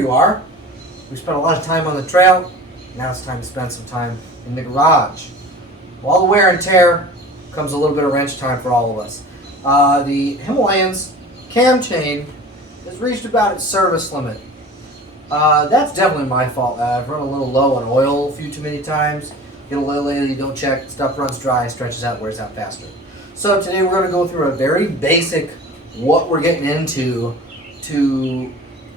you are. We spent a lot of time on the trail. Now it's time to spend some time in the garage. All the wear and tear comes a little bit of wrench time for all of us. The Himalayan's cam chain has reached about its service limit. That's definitely my fault. I've run a little low on oil a few too many times. Get a little later, you don't check, stuff runs dry, stretches out, wears out faster. So today we're going to go through a very basic what we're getting into to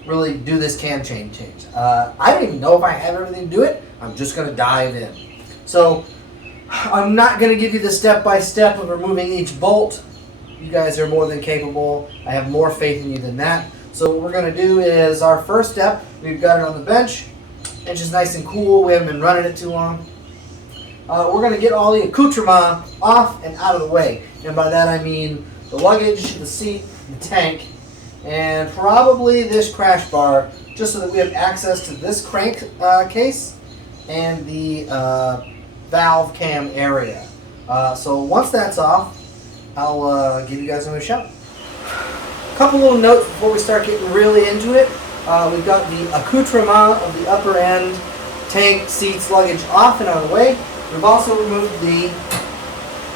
really do this cam chain change. I don't even know if I have everything to do it. I'm just going to dive in. So I'm not going to give you the step-by-step of removing each bolt. You guys are more than capable. I have more faith in you than that. So what we're going to do is our first step, we've got it on the bench. It's just nice and cool. We haven't been running it too long. We're going to get all the accoutrement off and out of the way. And by that I mean the luggage, the seat, the tank, and probably this crash bar, just so that we have access to this crank case and the valve cam area. So once that's off, I'll give you guys another shout. A couple little notes before we start getting really into it. We've got the accoutrement of the upper end, tank, seats, luggage off and out of the way. We've also removed the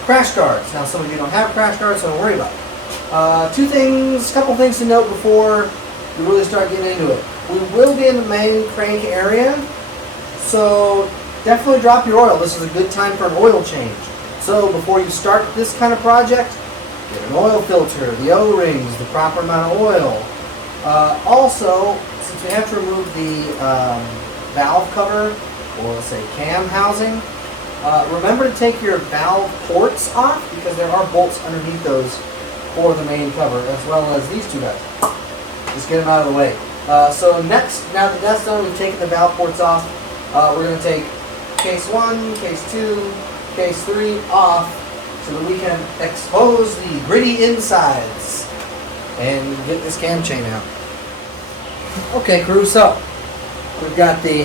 crash guards. Now some of you don't have crash guards, so don't worry about it. Couple things to note before we really start getting into it. We will be in the main crank area, so definitely drop your oil. This is a good time for an oil change. So before you start this kind of project, get an oil filter, the O-rings, the proper amount of oil. Also, since we have to remove the valve cover, or let's say cam housing, remember to take your valve ports off because there are bolts underneath those for the main cover, as well as these two guys. Just get them out of the way. So next, now that that's done, we've taken the valve ports off. We're going to take case 1, case 2, case 3 off so that we can expose the gritty insides and get this cam chain out. Okay, crew, so we've got the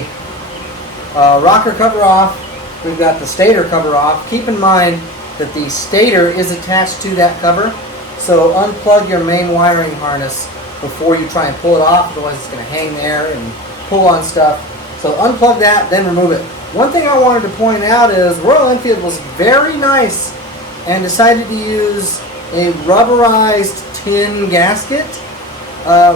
rocker cover off. We've got the stator cover off. Keep in mind that the stator is attached to that cover, so unplug your main wiring harness before you try and pull it off, otherwise it's going to hang there and pull on stuff. So unplug that, then remove it. One thing I wanted to point out is Royal Enfield was very nice and decided to use a rubberized tin gasket,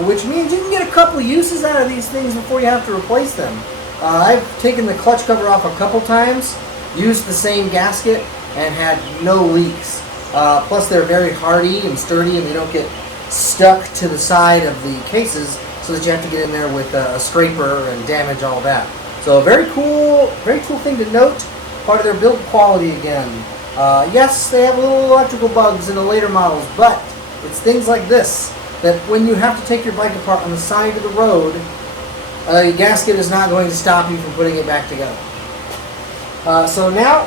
which means you can get a couple uses out of these things before you have to replace them. I've taken the clutch cover off a couple times, used the same gasket, and had no leaks. Plus they're very hardy and sturdy and they don't get stuck to the side of the cases so that you have to get in there with a scraper and damage all that. So very cool thing to note. Part of their build quality again. Yes, they have little electrical bugs in the later models, but it's things like this that when you have to take your bike apart on the side of the road, a gasket is not going to stop you from putting it back together. So now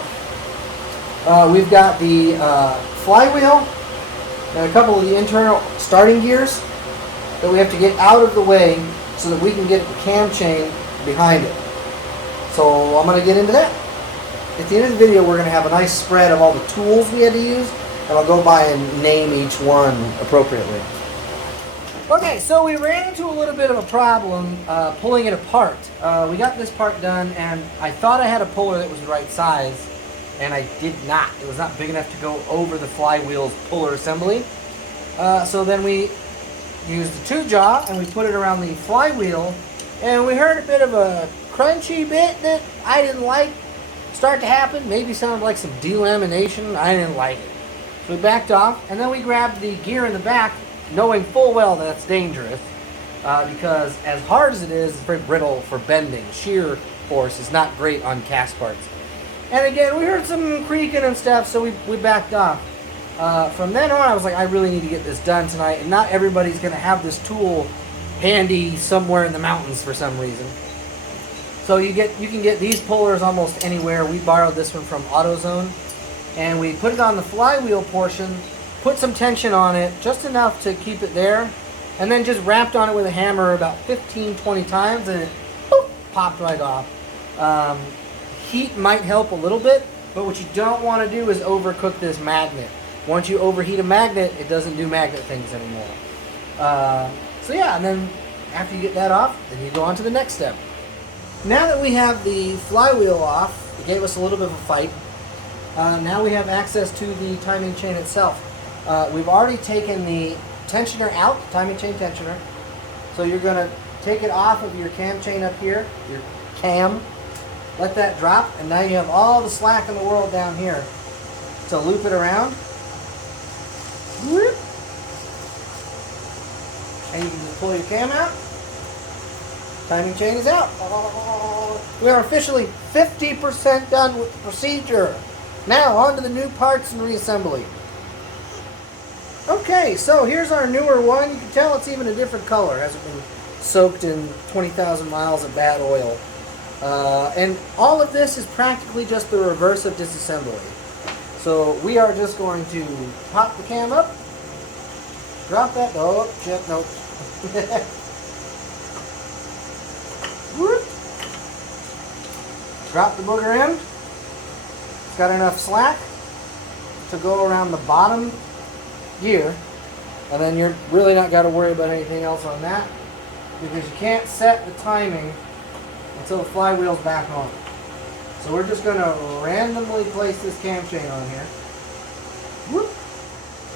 we've got the flywheel and a couple of the internal starting gears that we have to get out of the way so that we can get the cam chain behind it. So I'm going to get into that. At the end of the video, we're going to have a nice spread of all the tools we had to use, and I'll go by and name each one appropriately. Okay, so we ran into a little bit of a problem pulling it apart. We got this part done, and I thought I had a puller that was the right size, and I did not. It was not big enough to go over the flywheel's puller assembly. So then we used the 2-jaw, and we put it around the flywheel, and we heard a bit of a crunchy bit that I didn't like start to happen. Maybe sounded like some delamination. I didn't like it. So we backed off, and then we grabbed the gear in the back, knowing full well that's dangerous because as hard as it is, it's very brittle for bending. Shear force is not great on cast parts. And again, we heard some creaking and stuff, so we backed off. From then on, I was like, I really need to get this done tonight, and not everybody's going to have this tool handy somewhere in the mountains for some reason. So you can get these pullers almost anywhere. We borrowed this one from AutoZone, and we put it on the flywheel portion, put some tension on it, just enough to keep it there, and then just wrapped on it with a hammer about 15-20 times, and it boop, popped right off. Heat might help a little bit, but what you don't want to do is overcook this magnet. Once you overheat a magnet, it doesn't do magnet things anymore. So yeah, and then after you get that off, then you go on to the next step. Now that we have the flywheel off, it gave us a little bit of a fight. Now we have access to the timing chain itself. We've already taken the tensioner out, timing chain tensioner. So you're going to take it off of your cam chain up here, your cam. Let that drop, and now you have all the slack in the world down here to loop it around. Whoop. And you can just pull your cam out. Timing chain is out. We are officially 50% done with the procedure. Now on to the new parts and reassembly. Okay, so here's our newer one. You can tell it's even a different color. It hasn't been soaked in 20,000 miles of bad oil. And all of this is practically just the reverse of disassembly. So we are just going to pop the cam up, drop that, oh shit, nope. Drop the booger in. It's got enough slack to go around the bottom gear, and then you're really not got to worry about anything else on that, because you can't set the timing until the flywheel's back on. So we're just going to randomly place this cam chain on here. Whoop.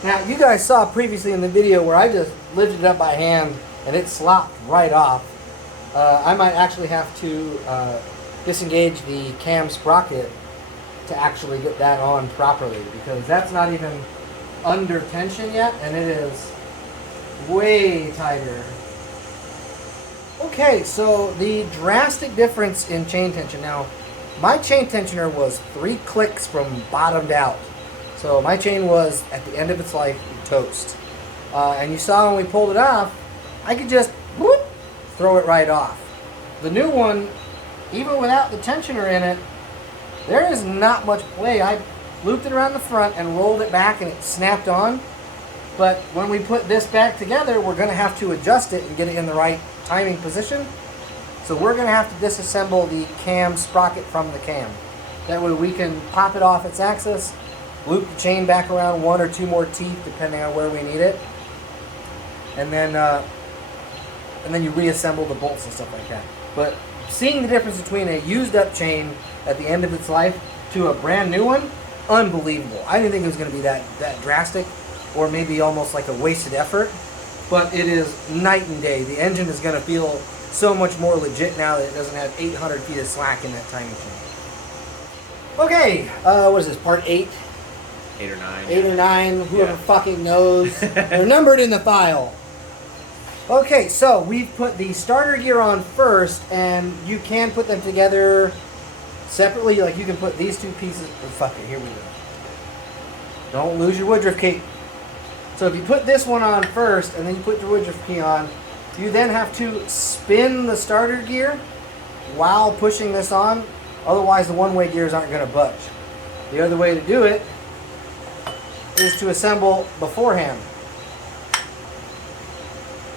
Now you guys saw previously in the video where I just lifted it up by hand and it slopped right off. I might actually have to disengage the cam sprocket to actually get that on properly, because that's not even under tension yet, and it is way tighter. Okay, so the drastic difference in chain tension. Now, my chain tensioner was 3 clicks from bottomed out. So my chain was, at the end of its life, toast. And you saw when we pulled it off, I could just whoop, throw it right off. The new one, even without the tensioner in it, there is not much play. I looped it around the front and rolled it back and it snapped on. But when we put this back together, we're going to have to adjust it and get it in the right timing position. So we're going to have to disassemble the cam sprocket from the cam. That way we can pop it off its axis, loop the chain back around 1 or 2 more teeth depending on where we need it, and then you reassemble the bolts and stuff like that. But seeing the difference between a used up chain at the end of its life to a brand new one, unbelievable. I didn't think it was going to be that drastic, or maybe almost like a wasted effort, but it is night and day. The engine is going to feel so much more legit now that it doesn't have 800 feet of slack in that timing chain. Okay, what is this, part 8? 8 or 9. 8 or 9, whoever fucking knows. They're numbered in the file. Okay, so we've put the starter gear on first, and you can put them together separately. Like you can put these 2 pieces. Oh, fuck it, here we go. Don't lose your woodruff key. So if you put this one on first, and then you put your woodruff key on, you then have to spin the starter gear while pushing this on. Otherwise, the one-way gears aren't going to budge. The other way to do it is to assemble beforehand.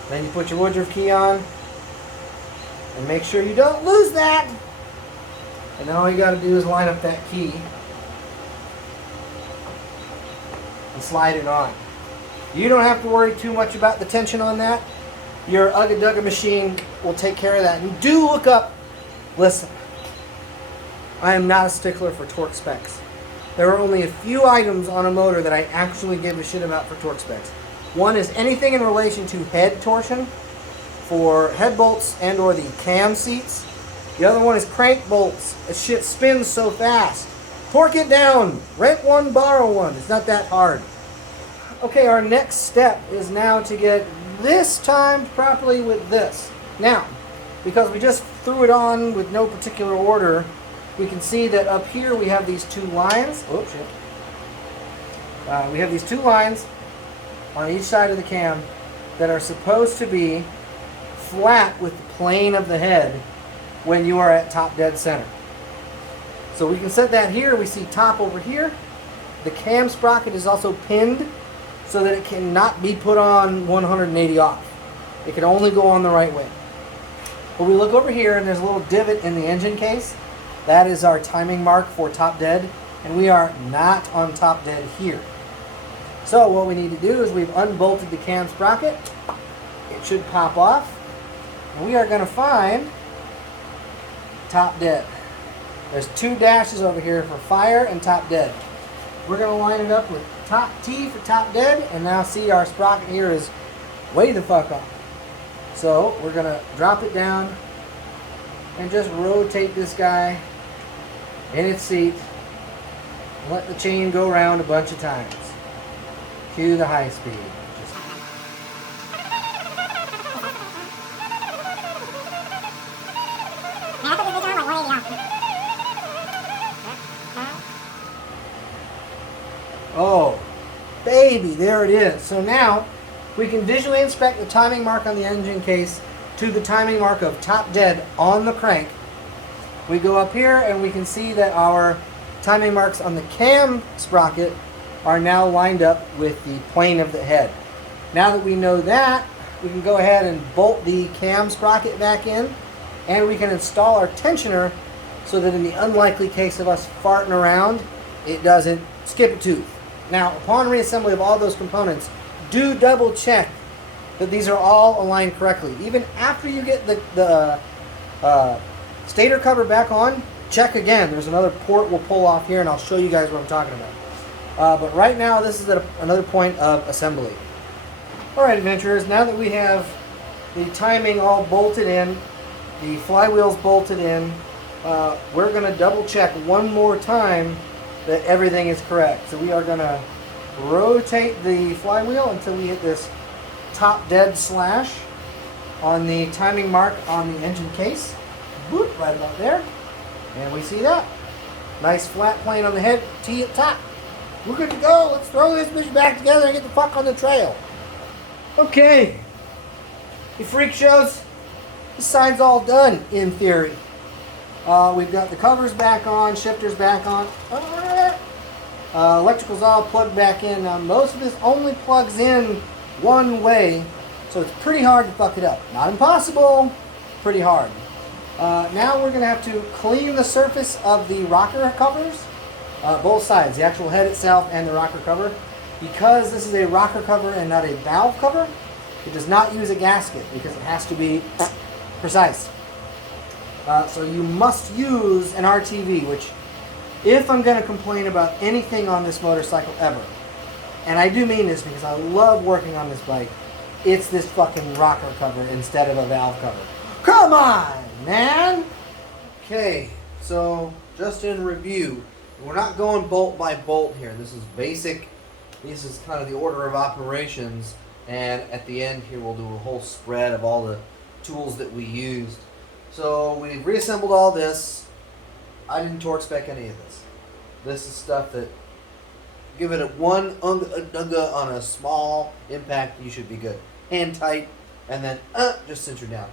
Then you put your woodruff key on and make sure you don't lose that. And then all you got to do is line up that key and slide it on. You don't have to worry too much about the tension on that. Your Ugga Dugga machine will take care of that. And do look up, listen, I am not a stickler for torque specs. There are only a few items on a motor that I actually give a shit about for torque specs. One is anything in relation to head torsion for head bolts and or the cam seats. The other one is crank bolts. This shit spins so fast. Torque it down. Rent one, borrow one. It's not that hard. Okay, our next step is now to get this timed properly with this. Now, because we just threw it on with no particular order, we can see that up here we have these 2 lines. Oh, shit. We have these 2 lines on each side of the cam that are supposed to be flat with the plane of the head when you are at top dead center. So we can set that here. We see top over here. The cam sprocket is also pinned so that it cannot be put on 180 off. It can only go on the right way. But we look over here and there's a little divot in the engine case. That is our timing mark for top dead, and we are not on top dead here. So what we need to do is we've unbolted the cam sprocket. It should pop off. And we are going to find top dead. There's 2 dashes over here for fire and top dead. We're going to line it up with top T for top dead, and now see our sprocket here is way the fuck off. So we're going to drop it down and just rotate this guy in its seat. Let the chain go around a bunch of times. Cue the high speed. Oh, baby, there it is. So now we can visually inspect the timing mark on the engine case to the timing mark of top dead on the crank. We go up here and we can see that our timing marks on the cam sprocket are now lined up with the plane of the head. Now that we know that, we can go ahead and bolt the cam sprocket back in, and we can install our tensioner so that in the unlikely case of us farting around, it doesn't skip a tooth. Now, upon reassembly of all those components, do double check that these are all aligned correctly. Even after you get the stator cover back on, check again. There's another port we'll pull off here, and I'll show you guys what I'm talking about. But right now, this is at another point of assembly. Alright, adventurers, now that we have the timing all bolted in, the flywheels bolted in, we're going to double check one more time that everything is correct. So we are going to rotate the flywheel until we hit this top dead slash on the timing mark on the engine case. Whoop, right about there. And we see that. Nice flat plane on the head, T at top. We're good to go. Let's throw this bitch back together and get the fuck on the trail. Okay. You freak shows, this side's all done in theory. We've got the covers back on, shifters back on. Electrical's all plugged back in. Now most of this only plugs in one way, so it's pretty hard to fuck it up. Not impossible, pretty hard. Now we're going to have to clean the surface of the rocker covers, both sides, the actual head itself and the rocker cover. Because this is a rocker cover and not a valve cover, it does not use a gasket because it has to be precise. So you must use an RTV, which, if I'm going to complain about anything on this motorcycle ever, and I do mean this because I love working on this bike, it's this fucking rocker cover instead of a valve cover. Come on, man! Okay, so just in review, we're not going bolt by bolt here. This is basic. This is kind of the order of operations, and at the end here we'll do a whole spread of all the tools that we used. So we've reassembled all this. I didn't torque spec any of this. This is stuff that, give it a one unga on a small impact, you should be good. Hand tight, and then just cinch her down.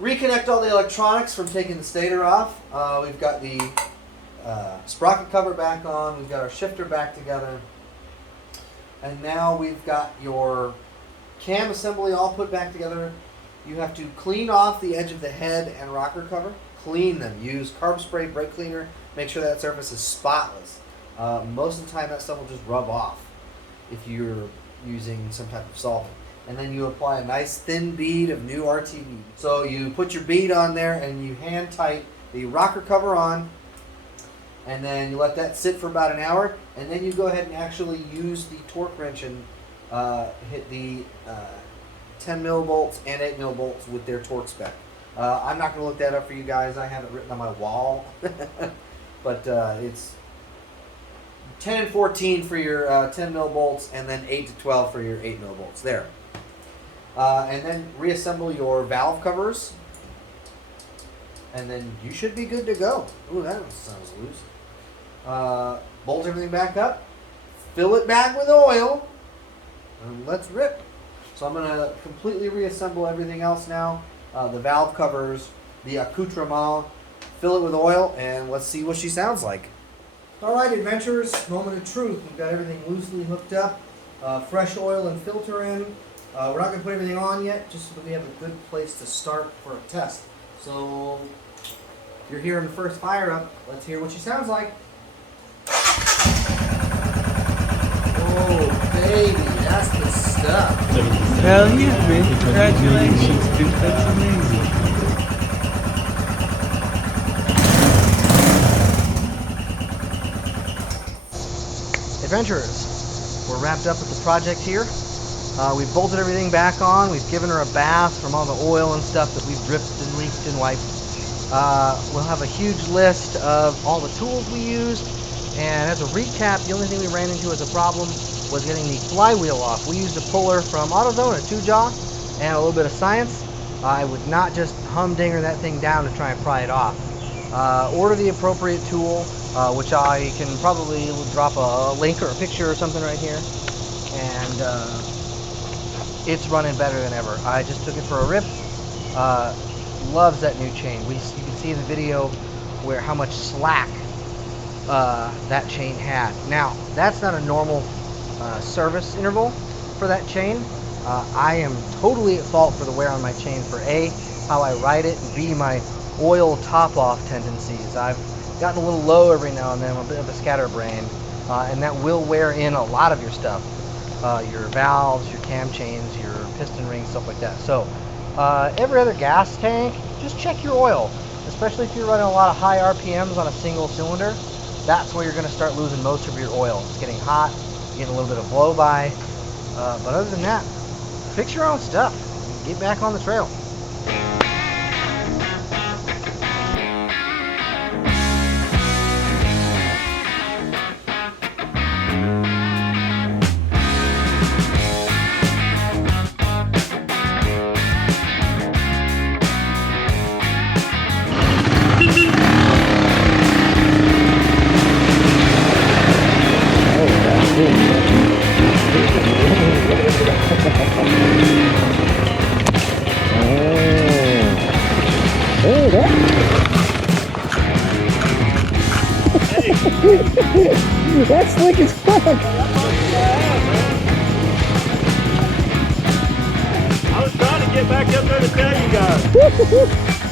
Reconnect all the electronics from taking the stator off. We've got the sprocket cover back on. We've got our shifter back together. And now we've got your cam assembly all put back together. You have to clean off the edge of the head and rocker cover. Clean them. Use carb spray, brake cleaner. Make sure that surface is spotless. Most of the time that stuff will just rub off if you're using some type of solvent. And then you apply a nice thin bead of new RTV. So you put your bead on there and you hand tight the rocker cover on, and then you let that sit for about an hour, and then you go ahead and actually use the torque wrench and hit the 10 mil bolts and 8 mil bolts with their torque spec. I'm not going to look that up for you guys. I have it written on my wall. But it's 10 and 14 for your 10 mil bolts, and then 8 to 12 for your 8 mil bolts. There. And then reassemble your valve covers, and then you should be good to go. Ooh, that sounds loose. Bolt everything back up, fill it back with oil, and let's rip. So I'm going to completely reassemble everything else now. The valve covers, the accoutrement, fill it with oil, and let's see what she sounds like. Alright, adventurers, moment of truth. We've got everything loosely hooked up, fresh oil and filter in. We're not going to put everything on yet, just so that we have a good place to start for a test. So, you're hearing the first fire up. Let's hear what she sounds like. Oh, baby, that's the stuff. Hell yeah, man. Congratulations, dude. That's amazing. Adventurers, we're wrapped up with the project here. We've bolted everything back on. We've given her a bath from all the oil and stuff that we've dripped and leaked and wiped. We'll have a huge list of all the tools we used. And as a recap, the only thing we ran into as a problem was getting the flywheel off. We used a puller from AutoZone, a 2-jaw, and a little bit of science. I would not just humdinger that thing down to try and pry it off. Order the appropriate tool, which I can probably drop a link or a picture or something right here. And it's running better than ever. I just took it for a rip. Loves that new chain. You can see in the video where how much slack that chain had. Now, that's not a normal service interval for that chain. I am totally at fault for the wear on my chain for A, how I ride it, and B, my oil top-off tendencies. I've gotten a little low every now and then. I'm a bit of a scatterbrain, and that will wear in a lot of your stuff. Your valves, your cam chains, your piston rings, stuff like that. So every other gas tank, just check your oil, especially if you're running a lot of high RPMs on a single cylinder. That's where you're going to start losing most of your oil. It's getting hot, getting a little bit of blow by, but other than that, fix your own stuff. Get back on the trail. That's slick as fuck. I was trying to get back up there to tell you guys.